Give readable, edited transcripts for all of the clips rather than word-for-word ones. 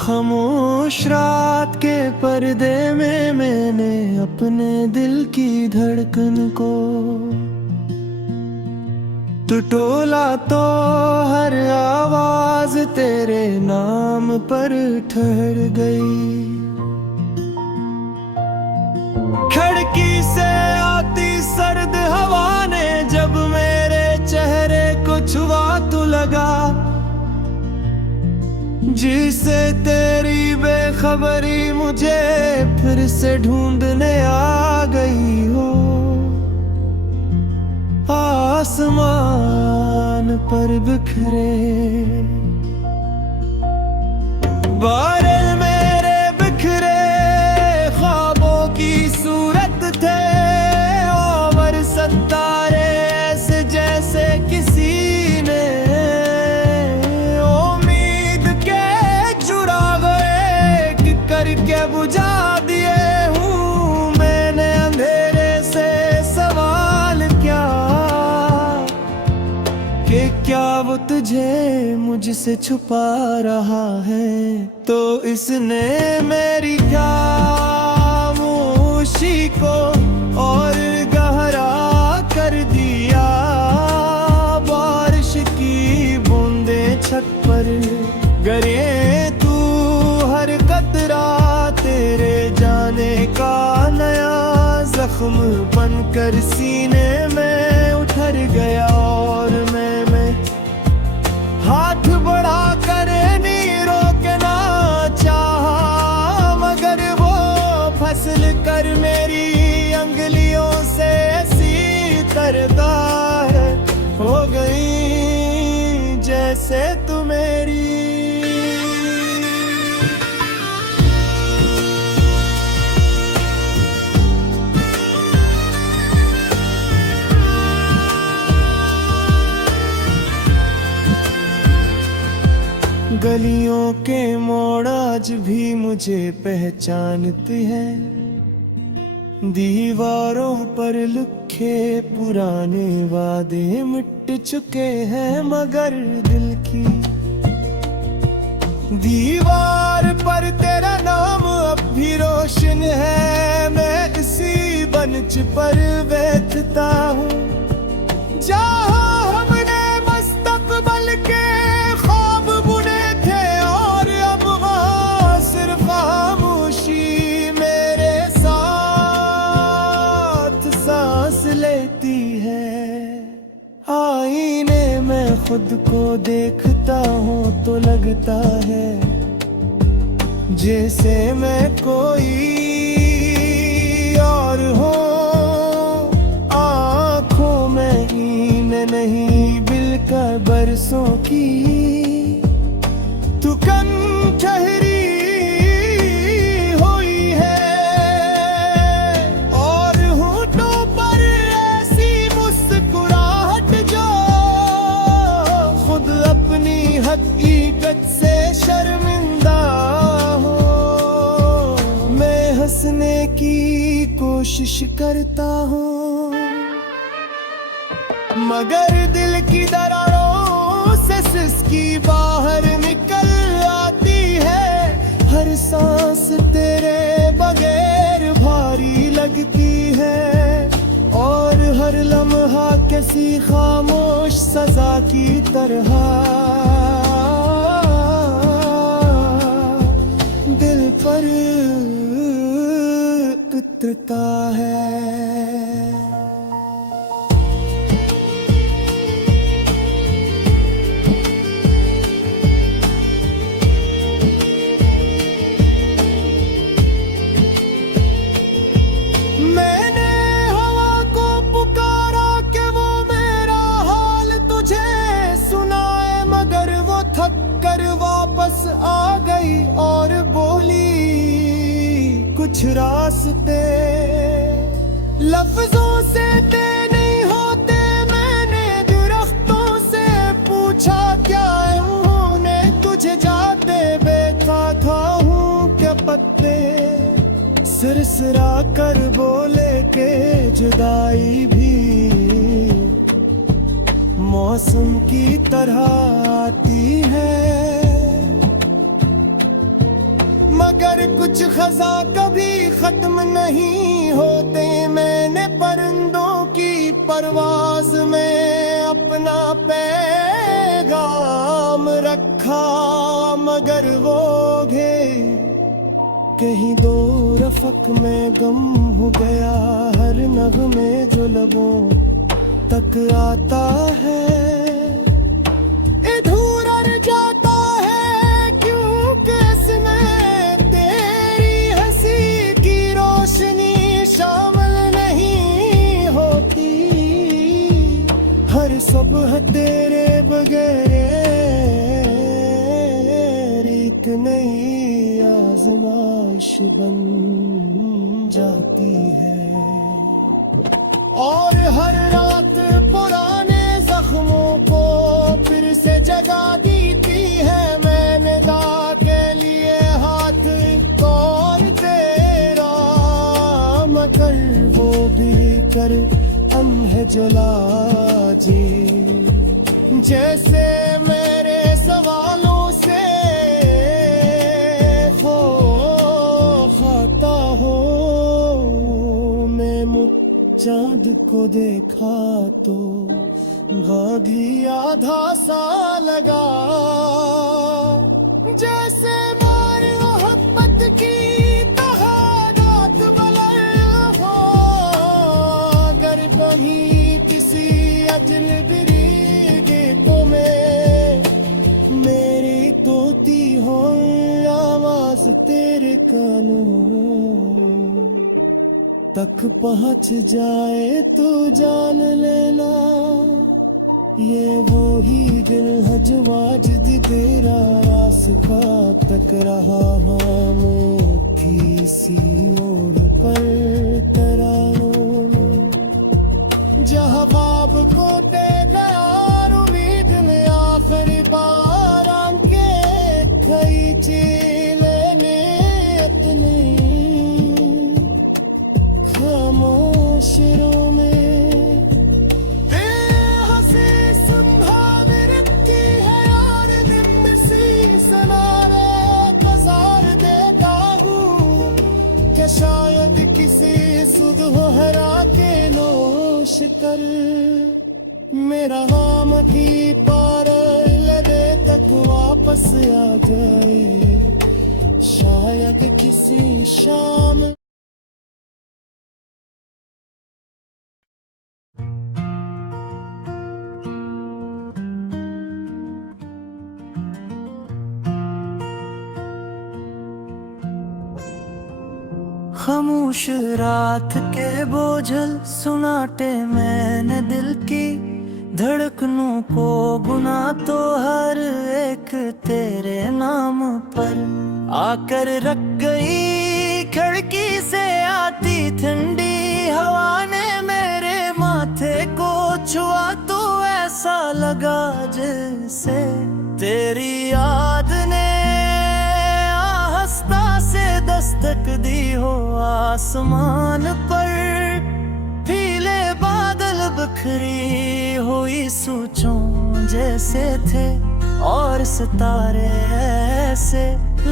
खामोश रात के पर्दे में मैंने अपने दिल की धड़कन को टटोला तो हर आवाज तेरे नाम पर ठहर गई। खिड़की से आती सर्द हवा ने जब मेरे चेहरे को छुआ तो लगा जिसे तेरी बेखबरी मुझे फिर से ढूंढने आ गई हो। आसमान पर बिखरे बादल मेरे बिखरे ख्वाबों की सूरत थे और सितारे ऐसे जैसे किसी ने करके बुझा दिए हूँ मैंने अंधेरे से सवाल क्या कि क्या वो तुझे मुझसे छुपा रहा है। तो इसने मेरी खामोशी को और गहरा कर दिया। बारिश की बूंदें छत पर गिरे तू हर कतरा तेरे जाने का नया जख्म बनकर सीने में उतर गया। और मैं हाथ बढ़ा कर नहीं रोकना चाहा मगर वो फसल कर मेरी अंगलियों से ऐसी तरदार हो गई जैसे तू मेरी। गलियों के मोड़ आज भी मुझे पहचानती है। दीवारों पर लिखे पुराने वादे मिट चुके हैं मगर दिल की दीवार पर तेरा नाम अब भी रोशन है। मैं इसी मंच पर बैठता हूँ जहाँ हमने मुस्तकबिल के खुद को देखता हूँ तो लगता है जैसे मैं कोई और हूँ। आँखों में नींद नहीं बिलकर बरसों की तू कम ठहरी हकीकत से शर्मिंदा हो। मैं हंसने की कोशिश करता हूँ मगर दिल की दरारों से सिसकी बाहर निकल आती है। हर सांस तेरे बगैर भारी लगती है और हर लम्हा किसी खामोश सजा की तरह दिल पर उतरता है। वापस आ गई और बोली कुछ रास्ते लफ्जों से तय नहीं होते। मैंने दरख्तों से पूछा क्या उन्होंने तुझे जाते देखा था हूँ क्या पत्ते सिरसिरा कर बोले के जुदाई भी मौसम की तरह आती है। मगर कुछ खजा कभी खत्म नहीं होते। मैंने परिंदों की परवाज में अपना पैगाम रखा, मगर वो घे कहीं दो रफक में गम हो गया। हर नगमे जो लबों तक आता है अधूरा रह जाता है, क्योंकि इसमें तेरी हंसी की रोशनी शामिल नहीं होती। हर सुबह तेरे बगैर एक नई आजमाइश बन जाती है, और हर रात पुराने जख्मों को फिर से जगा देती है। मैंने गा के लिए हाथ और तेरा मकर वो भी कर हम है जुला जी, जैसे मेरे सवालों से खाता हो। मैं चाँद को देखा तो आधी आधा सा लगा, जैसे मार मोहब्बत की तहादात बलर हो। अगर कहीं किसी अजनबी गीतों में मेरी तोती हो आवाज तेरे कानों तक पहुंच जाए तो जान लेना, ये वो ही दिल है जो आज तेरा रास्ता तक रहा। हम किसी ओर पर तरानों जहाँ बाब को ते गया उम्मीद ने आखिरी बार आंके खींची लेने अपनी खामोशियों में। हंसी संभाल रखी है यार दिन में सी सनारे बाजार देता हूँ, क्या शायद किसी सुबह हरा के नोश कर मेरा हम की पार लदे तक वापस आ जाए। शायद किसी शाम खामोश रात के बोझल सुनाटे मैंने दिल की धड़कनों को गुना तो हर एक तेरे नाम पर आकर रख गई। खिड़की से आती ठंडी हवा ने मेरे माथे को छुआ तो ऐसा लगा जैसे तेरी याद ने आस्था से दस्तक दी हो आसमान पर। पीले बादल बिखरी हुई सोचों जैसे थे और सितारे ऐसे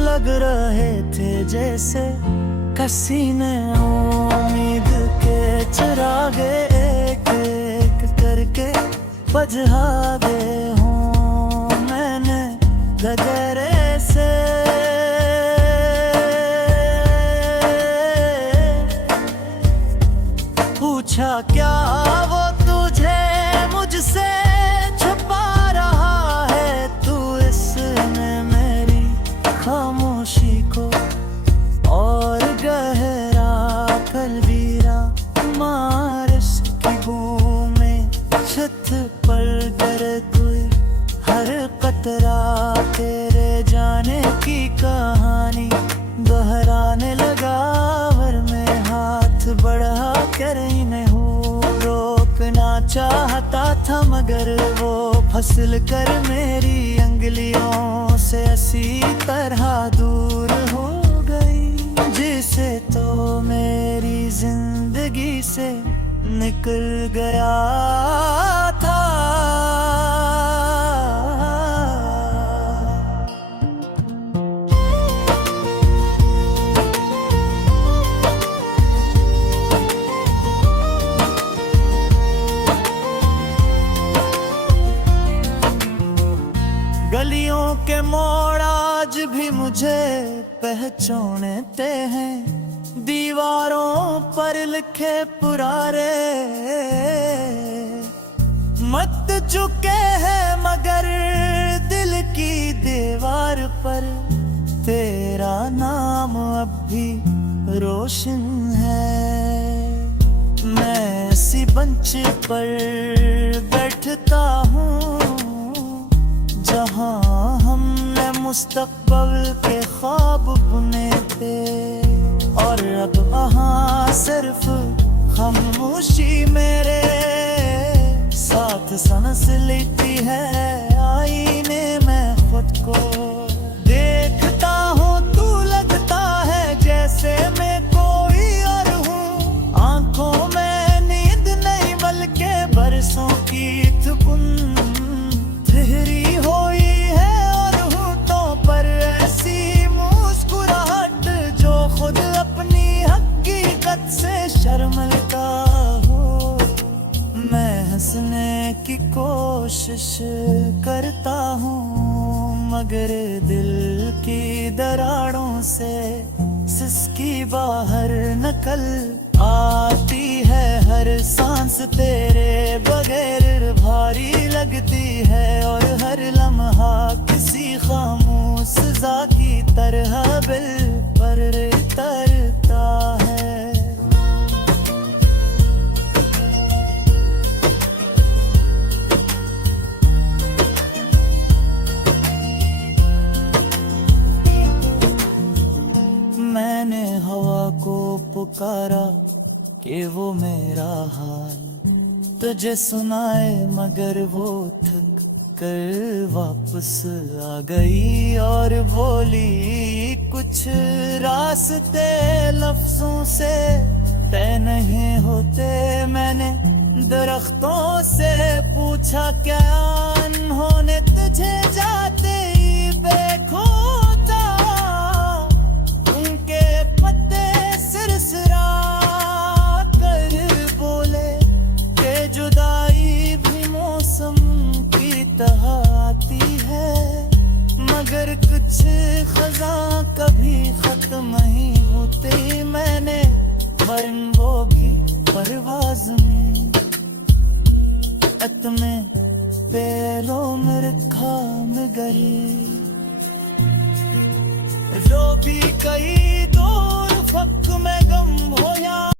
लग रहे थे जैसे किसी ने उम्मीद के चिरागे एक एक करके बुझा दे हूँ मैंने गगरे से। पूछा क्या वो तुझे मुझसे छुपा रहा है, तू इसमें मेरी खामोशी को और गहरा कलबीरा मारिश की बूमें छत पर गर कोई हर कतरा तेरे जाने की कहानी दोहराने लगा। वर में हाथ बढ़ा कर इन्हें रोकना चाहता था मगर वो फिसल कर मेरी अंगलियों से ऐसी तरह दूर हो गई जिसे तो मेरी जिंदगी से निकल गया था। पहचानते हैं, दीवारों पर लिखे पुरारे मत चुके हैं, मगर दिल की दीवार पर तेरा नाम अब भी रोशन है। मैं इसी बेंच पर बैठता हूँ जहाँ हमने मुस्तकबिल के ख्वाब बुने थे, और अब वहाँ सिर्फ खामोशी मेरे साथ सांस लेती है। आईने में खुद को देखता हूँ, तू लगता है जैसे मैं कोई और हूँ। आंखों में नींद नहीं बल्कि बरसों की थकुन ठहरी हुई है, और होठों पर ऐसी मुस्कुराहट जो खुद अपनी हकीकत से शर्मिंदा हो। मैं हंसने की कोशिश करता हूँ, मगर दिल की दरारों से सिसकी बाहर निकल आती है। हर सांस तेरे बगैर भारी लगती है, और हर लम्हा किसी खामोश सज़ा की तरह दिल पर तरता है। मैंने हवा को पुकारा कि वो मेरा हाल तुझे सुनाए, मगर वो थक कर वापस आ गई और बोली, कुछ रास्ते लफ्जों से तय नहीं होते। मैंने दरख्तों से पूछा, क्या उन्होंने तुझे जाते ही बेखोता? उनके पत्ते सिरसिरा कर बोले कि जुदाई भी मौसम की तरह आती है, मगर कुछ खज़ां कभी खत्म नहीं होते। मैंने परिंदों की परवाज़ में अतमे पैरों में रखा मगरी, जो भी कहीं दूर फक में गम हो